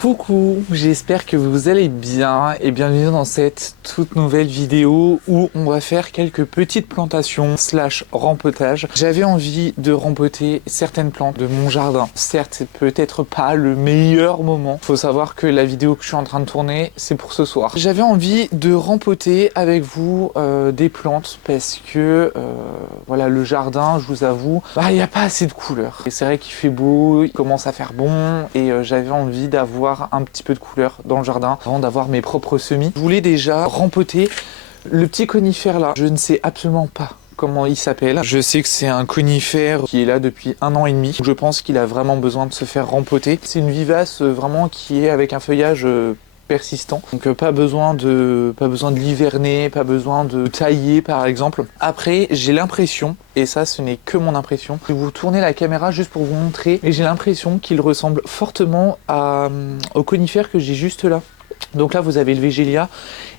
Coucou, j'espère que vous allez bien et bienvenue dans cette toute nouvelle vidéo où on va faire quelques petites plantations slash rempotage. J'avais envie de rempoter certaines plantes de mon jardin. Certes, c'est peut-être pas le meilleur moment. Faut savoir que la vidéo que je suis en train de tourner, c'est pour ce soir. J'avais envie de rempoter avec vous des plantes parce que voilà, le jardin, je vous avoue, il n'y a pas assez de couleurs. Et c'est vrai qu'il fait beau, il commence à faire bon et j'avais envie d'avoir un petit peu de couleur dans le jardin avant d'avoir mes propres semis. Je voulais déjà rempoter le petit conifère là. Je ne sais absolument pas comment il s'appelle. Je sais que c'est un conifère qui est là depuis 1 an et demi. Je pense qu'il a vraiment besoin de se faire rempoter. C'est une vivace vraiment qui est avec un feuillage persistant, donc pas besoin de l'hiverner, pas besoin de tailler par exemple. Après j'ai l'impression, et ça ce n'est que mon impression, je vais vous tourner la caméra juste pour vous montrer, mais j'ai l'impression qu'il ressemble fortement au conifère que j'ai juste là. Donc là vous avez le végélia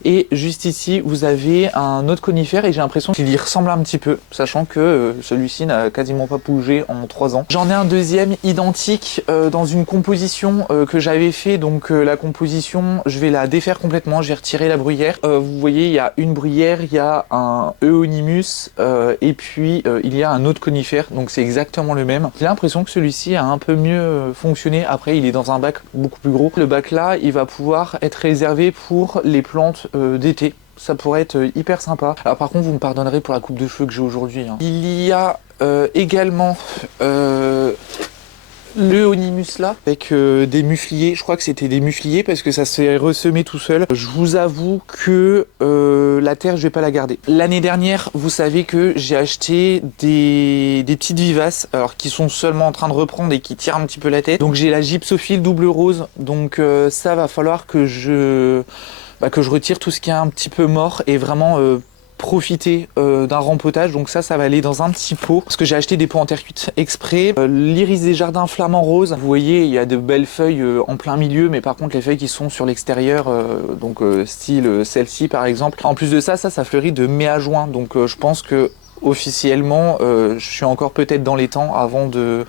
et juste ici vous avez un autre conifère et j'ai l'impression qu'il y ressemble un petit peu, sachant que celui-ci n'a quasiment pas bougé en 3 ans. J'en ai un deuxième identique dans une composition que j'avais fait, donc la composition je vais la défaire complètement, j'ai retiré la bruyère. Vous voyez il y a une bruyère, il y a un Euonymus et puis il y a un autre conifère, donc c'est exactement le même. J'ai l'impression que celui-ci a un peu mieux fonctionné. Après il est dans un bac beaucoup plus gros. Le bac là il va pouvoir être réservé pour les plantes d'été. Ça pourrait être hyper sympa. Alors par contre vous me pardonnerez pour la coupe de cheveux que j'ai aujourd'hui. Il y a également le Onimus là avec des mufliers. Je crois que c'était des mufliers parce que ça s'est ressemé tout seul. Je vous avoue que la terre je vais pas la garder. L'année dernière vous savez que j'ai acheté des petites vivaces alors qui sont seulement en train de reprendre et qui tirent un petit peu la tête. Donc j'ai la gypsophile double rose. Donc ça va falloir que je retire tout ce qui est un petit peu mort et vraiment profiter d'un rempotage. Donc ça va aller dans un petit pot parce que j'ai acheté des pots en terre cuite exprès. L'iris des jardins flamant rose, vous voyez il y a de belles feuilles en plein milieu, mais par contre les feuilles qui sont sur l'extérieur, style celle-ci par exemple. En plus de ça fleurit de mai à juin, donc je pense que officiellement je suis encore peut-être dans les temps avant de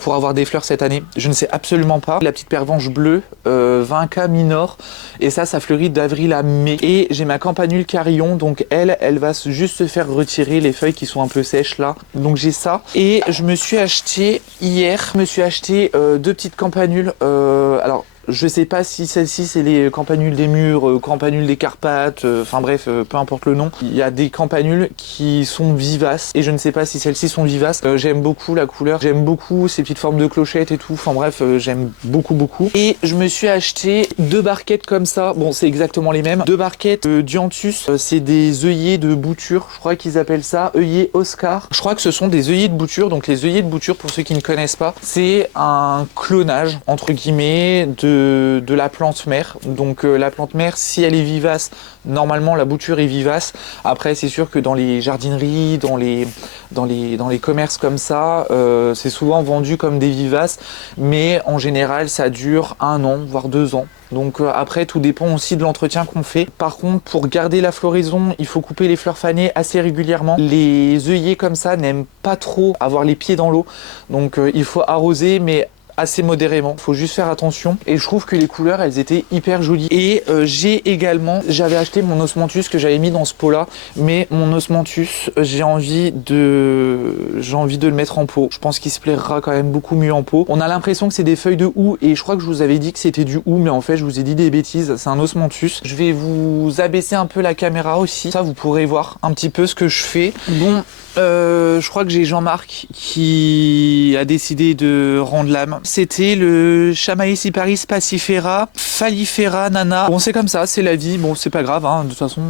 pour avoir des fleurs cette année, je ne sais absolument pas. La petite pervenche bleue 20K minor, et ça fleurit d'avril à mai. Et j'ai ma campanule carillon, donc elle va juste se faire retirer les feuilles qui sont un peu sèches là, donc j'ai ça. Et je me suis acheté hier 2 petites campanules, alors je sais pas si celle-ci c'est les campanules des murs, campanules des Carpates, enfin bref, peu importe le nom. Il y a des campanules qui sont vivaces et je ne sais pas si celles-ci sont vivaces. J'aime beaucoup la couleur, j'aime beaucoup ces petites formes de clochettes et tout, enfin bref, j'aime beaucoup. Et je me suis acheté 2 barquettes comme ça, bon c'est exactement les mêmes. 2 barquettes Dianthus, c'est des œillets de bouture, je crois qu'ils appellent ça œillets Oscar. Je crois que ce sont des œillets de bouture, donc les œillets de bouture pour ceux qui ne connaissent pas, c'est un clonage entre guillemets de la plante mère. Donc la plante mère, si elle est vivace, normalement la bouture est vivace. Après c'est sûr que dans les jardineries, dans les commerces comme ça, c'est souvent vendu comme des vivaces, mais en général ça dure 1 an voire 2 ans. Donc après tout dépend aussi de l'entretien qu'on fait. Par contre pour garder la floraison il faut couper les fleurs fanées assez régulièrement. Les œillets comme ça n'aiment pas trop avoir les pieds dans l'eau, donc il faut arroser mais assez modérément, faut juste faire attention. Et je trouve que les couleurs elles étaient hyper jolies. Et j'avais acheté mon osmanthus que j'avais mis dans ce pot là, mais mon osmanthus j'ai envie de le mettre en pot. Je pense qu'il se plaira quand même beaucoup mieux en pot. On a l'impression que c'est des feuilles de houx et je crois que je vous avais dit que c'était du houx, mais en fait je vous ai dit des bêtises, c'est un osmanthus. Je vais vous abaisser un peu la caméra aussi, ça vous pourrez voir un petit peu ce que je fais. Bon, je crois que j'ai Jean-Marc qui a décidé de rendre l'âme. C'était le Chamaecyparis passifera fallifera nana. Bon c'est comme ça, c'est la vie, bon c'est pas grave, hein. De toute façon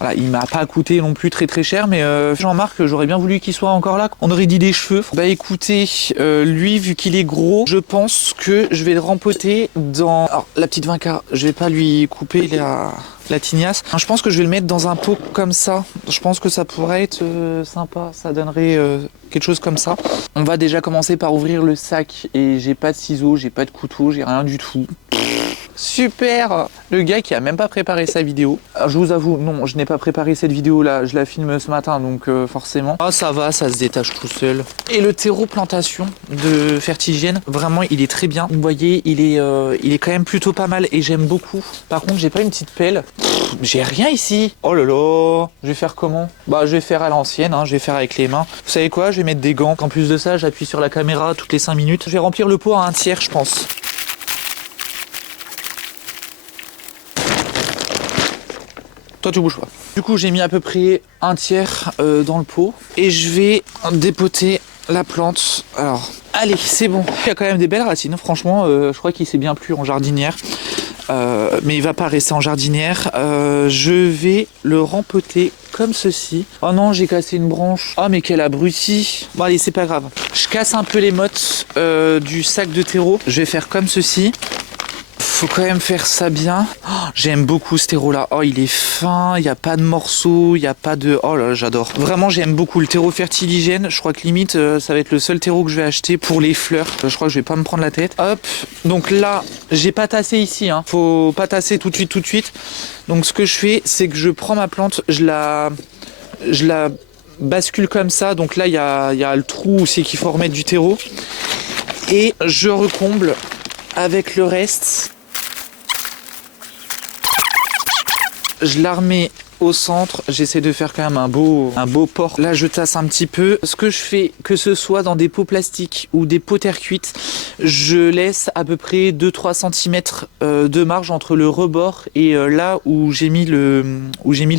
voilà, il m'a pas coûté non plus très cher, mais Jean-Marc j'aurais bien voulu qu'il soit encore là. On aurait dit des cheveux. Bah écoutez, lui vu qu'il est gros, je pense que je vais le rempoter dans... Alors la petite 20K, je vais pas lui couper la tignasse. Je pense que je vais le mettre dans un pot comme ça. Je pense que ça pourrait être sympa, ça donnerait quelque chose comme ça. On va déjà commencer par ouvrir le sac et j'ai pas de ciseaux, j'ai pas de couteau, j'ai rien du tout. Super. Le gars qui a même pas préparé sa vidéo. Alors, je vous avoue, non, je n'ai pas préparé cette vidéo là, je la filme ce matin, donc forcément. Ah, ça va, ça se détache tout seul. Et le terreau plantation de Fertigène, vraiment, il est très bien. Vous voyez, il est quand même plutôt pas mal et j'aime beaucoup. Par contre, j'ai pas une petite pelle. J'ai rien ici. Oh là là. Je vais faire comment? Bah, je vais faire à l'ancienne, hein, je vais faire avec les mains. Vous savez quoi? Je vais mettre des gants. En plus de ça, j'appuie sur la caméra toutes les 5 minutes. Je vais remplir le pot à un tiers, je pense. Toi, tu bouges pas. Du coup, j'ai mis à peu près un tiers dans le pot et je vais dépoter la plante. Alors, allez, c'est bon. Il y a quand même des belles racines. Franchement, je crois qu'il s'est bien plu en jardinière. Mais il va pas rester en jardinière. Je vais le rempoter comme ceci. Oh non, j'ai cassé une branche. Oh, mais quel abruti. Bon, allez, c'est pas grave. Je casse un peu les mottes du sac de terreau. Je vais faire comme ceci. Faut quand même faire ça bien. Oh, j'aime beaucoup ce terreau là. Oh, il est fin, il n'y a pas de morceaux, il n'y a pas de... Oh là, j'adore. Vraiment, j'aime beaucoup le terreau fertiligène. Je crois que limite, ça va être le seul terreau que je vais acheter pour les fleurs. Je crois que je vais pas me prendre la tête. Hop. Donc là, j'ai pas tassé ici. Hein. Faut pas tasser tout de suite. Donc ce que je fais, c'est que je prends ma plante, je la bascule comme ça. Donc là, il y a le trou aussi qu'il faut remettre du terreau. Et je recomble avec le reste. Je la remets au centre, j'essaie de faire quand même un beau port. Là, je tasse un petit peu. Ce que je fais, que ce soit dans des pots plastiques ou des pots terre cuite, je laisse à peu près 2-3 cm de marge entre le rebord et là où j'ai mis le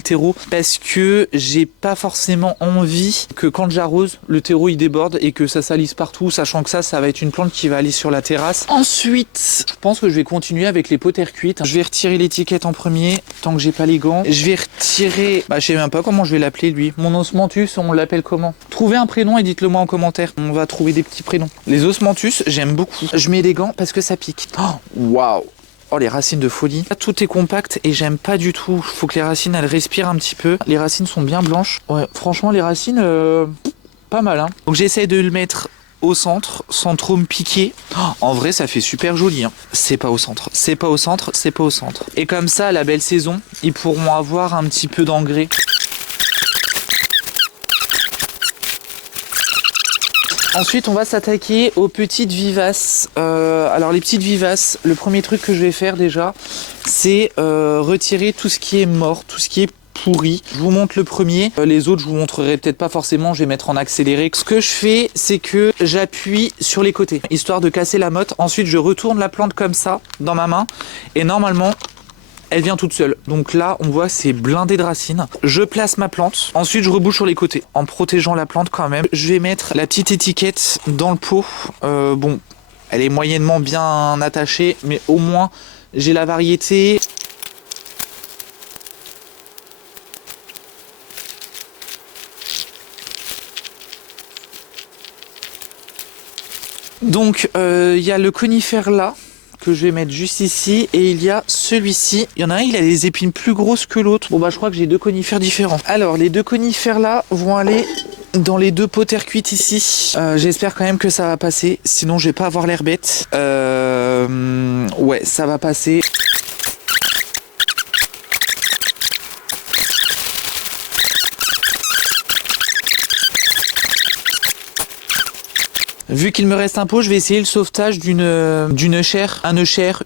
terreau, parce que j'ai pas forcément envie que quand j'arrose, le terreau il déborde et que ça salisse partout, sachant que ça va être une plante qui va aller sur la terrasse. Ensuite, je pense que je vais continuer avec les pots terre cuite. Je vais retirer l'étiquette en premier, tant que j'ai pas les gants. Je vais retirer, je sais même pas comment je vais l'appeler lui. Mon osmanthus, on l'appelle comment? Trouvez un prénom et dites-le moi en commentaire. On va trouver des petits prénoms. Les osmanthus, j'aime beaucoup. Je mets des gants parce que ça pique. Oh, waouh! Oh, les racines de folie. Là, tout est compact et j'aime pas du tout. Faut que les racines, elles respirent un petit peu. Les racines sont bien blanches. Ouais, franchement, les racines, pas mal, hein. Donc j'essaie de le mettre au centre sans trop me piquer. Oh, en vrai, ça fait super joli, hein. C'est pas au centre, c'est pas au centre, c'est pas au centre. Et comme ça, à la belle saison, ils pourront avoir un petit peu d'engrais. Ensuite, on va s'attaquer aux petites vivaces. Alors, les petites vivaces, le premier truc que je vais faire déjà, c'est retirer tout ce qui est mort, tout ce qui est pourri. Je vous montre le premier. Les autres, je vous montrerai peut-être pas forcément. Je vais mettre en accéléré. Ce que je fais, c'est que j'appuie sur les côtés, histoire de casser la motte. Ensuite, je retourne la plante comme ça, dans ma main. Et normalement, elle vient toute seule. Donc là, on voit c'est blindé de racines. Je place ma plante. Ensuite, je rebouche sur les côtés en protégeant la plante quand même. Je vais mettre la petite étiquette dans le pot. Bon, elle est moyennement bien attachée, mais au moins, j'ai la variété. Donc, il y a le conifère là, que je vais mettre juste ici, et il y a celui-ci. Il y en a un, il a des épines plus grosses que l'autre. Bon bah je crois que j'ai deux conifères différents. Alors les deux conifères là vont aller dans les deux pots terre cuite ici. J'espère quand même que ça va passer, sinon je vais pas avoir l'air bête. Ouais, ça va passer. Vu qu'il me reste un pot, je vais essayer le sauvetage d'une chaire,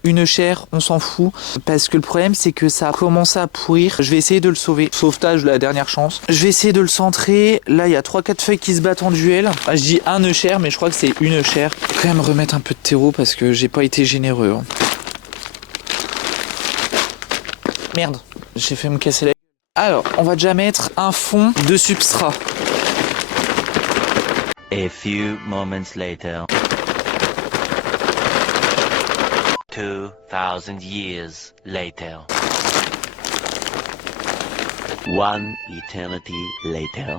une chaire, on s'en fout. Parce que le problème, c'est que ça a commencé à pourrir. Je vais essayer de le sauver. Sauvetage, la dernière chance. Je vais essayer de le centrer. Là, il y a 3-4 feuilles qui se battent en duel. Ah, je dis un chaire, mais je crois que c'est une chaire. Je vais quand même remettre un peu de terreau parce que j'ai pas été généreux. Hein. Merde, j'ai fait me casser la gueule. Alors, on va déjà mettre un fond de substrat. A few moments later. 2000 years later. One eternity later.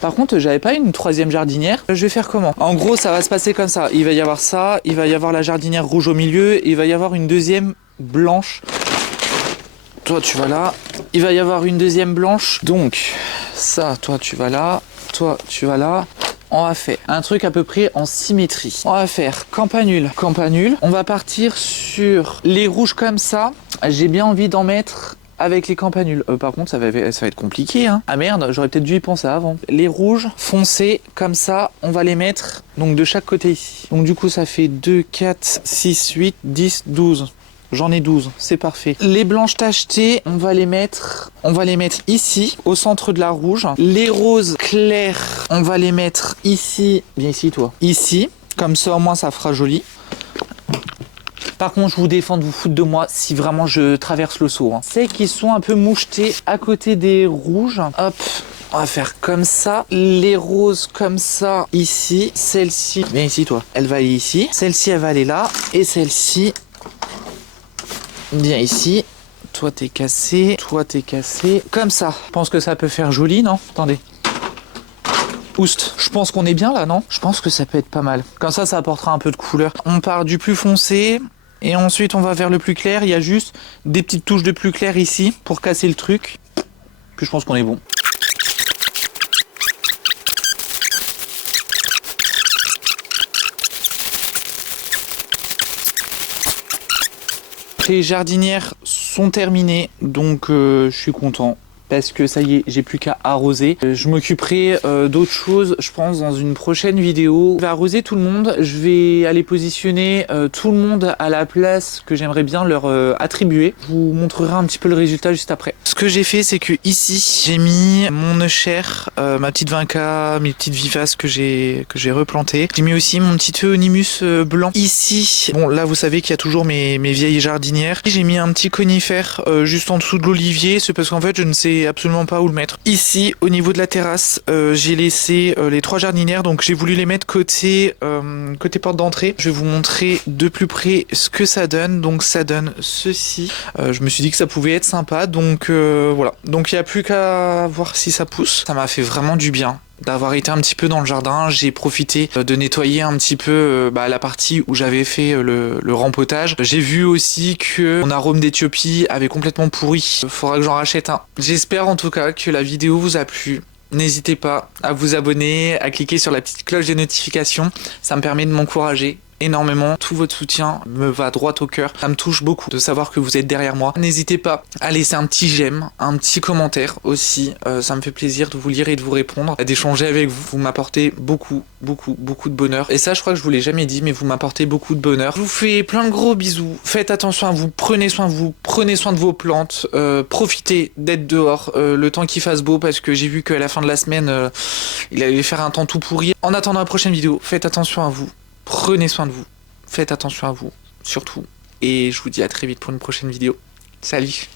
Par contre, j'avais pas une troisième jardinière. Je vais faire comment? En gros, ça va se passer comme ça. Il va y avoir ça, il va y avoir la jardinière rouge au milieu, et il va y avoir une deuxième blanche. Toi, tu vas là. Il va y avoir une deuxième blanche. Donc, ça, toi, tu vas là. Toi, tu vas là. On va faire un truc à peu près en symétrie. On va faire campanule, campanule. On va partir sur les rouges comme ça. J'ai bien envie d'en mettre avec les campanules. Par contre, ça va être compliqué. Hein. Ah merde, j'aurais peut-être dû y penser avant. Les rouges foncés, comme ça, on va les mettre donc de chaque côté ici. Donc du coup, ça fait 2, 4, 6, 8, 10, 12. J'en ai 12, c'est parfait. Les blanches tachetées, on va les mettre ici, au centre de la rouge. Les roses clairs, on va les mettre ici. Viens ici, toi. Ici. Comme ça, au moins, ça fera joli. Par contre, je vous défends de vous foutre de moi si vraiment je traverse le seau. Hein. C'est qu'ils sont un peu mouchetés à côté des rouges. Hop, on va faire comme ça. Les roses comme ça, ici. Celle-ci, viens ici, toi. Elle va aller ici. Celle-ci, elle va aller là. Et celle-ci, viens ici. Toi, t'es cassé. Toi, t'es cassé. Comme ça. Je pense que ça peut faire joli, non? Attendez. Oust. Je pense qu'on est bien là, non? Je pense que ça peut être pas mal. Comme ça apportera un peu de couleur. On part du plus foncé et ensuite on va vers le plus clair. Il y a juste des petites touches de plus clair ici pour casser le truc. Puis je pense qu'on est bon. Les jardinières sont terminées, donc je suis content. Parce que ça y est, j'ai plus qu'à arroser. Je m'occuperai d'autres choses, je pense, dans une prochaine vidéo. Je vais arroser tout le monde. Je vais aller positionner tout le monde à la place que j'aimerais bien leur attribuer. Je vous montrerai un petit peu le résultat juste après. Ce que j'ai fait, c'est que ici, j'ai mis mon Usher, ma petite 20K, mes petites vivaces que j'ai replantées. J'ai mis aussi mon petit Euonymus blanc. Ici, bon, là, vous savez qu'il y a toujours mes vieilles jardinières. J'ai mis un petit conifère juste en dessous de l'olivier. C'est parce qu'en fait, je ne sais absolument pas où le mettre. Ici, au niveau de la terrasse, j'ai laissé les 3 jardinières, donc j'ai voulu les mettre côté porte d'entrée. Je vais vous montrer de plus près ce que ça donne. Donc ça donne ceci. Je me suis dit que ça pouvait être sympa, donc voilà. Donc il n'y a plus qu'à voir si ça pousse. Ça m'a fait vraiment du bien d'avoir été un petit peu dans le jardin. J'ai profité de nettoyer un petit peu la partie où j'avais fait le rempotage. J'ai vu aussi que mon arôme d'Éthiopie avait complètement pourri. Faudra que j'en rachète un. J'espère en tout cas que la vidéo vous a plu. N'hésitez pas à vous abonner, à cliquer sur la petite cloche de notification. Ça me permet de m'encourager énormément. Tout votre soutien me va droit au cœur. Ça me touche beaucoup de savoir que vous êtes derrière moi. N'hésitez pas à laisser un petit j'aime, un petit commentaire aussi. Ça me fait plaisir de vous lire et de vous répondre, d'échanger avec vous. Vous m'apportez beaucoup de bonheur. Et ça, je crois que je vous l'ai jamais dit, mais vous m'apportez beaucoup de bonheur. Je vous fais plein de gros bisous. Faites attention à vous. Prenez soin de vous. Prenez soin de vos plantes. Profitez d'être dehors le temps qu'il fasse beau, parce que j'ai vu qu'à la fin de la semaine, il allait faire un temps tout pourri. En attendant la prochaine vidéo, faites attention à vous. Prenez soin de vous, faites attention à vous, surtout. Et je vous dis à très vite pour une prochaine vidéo. Salut!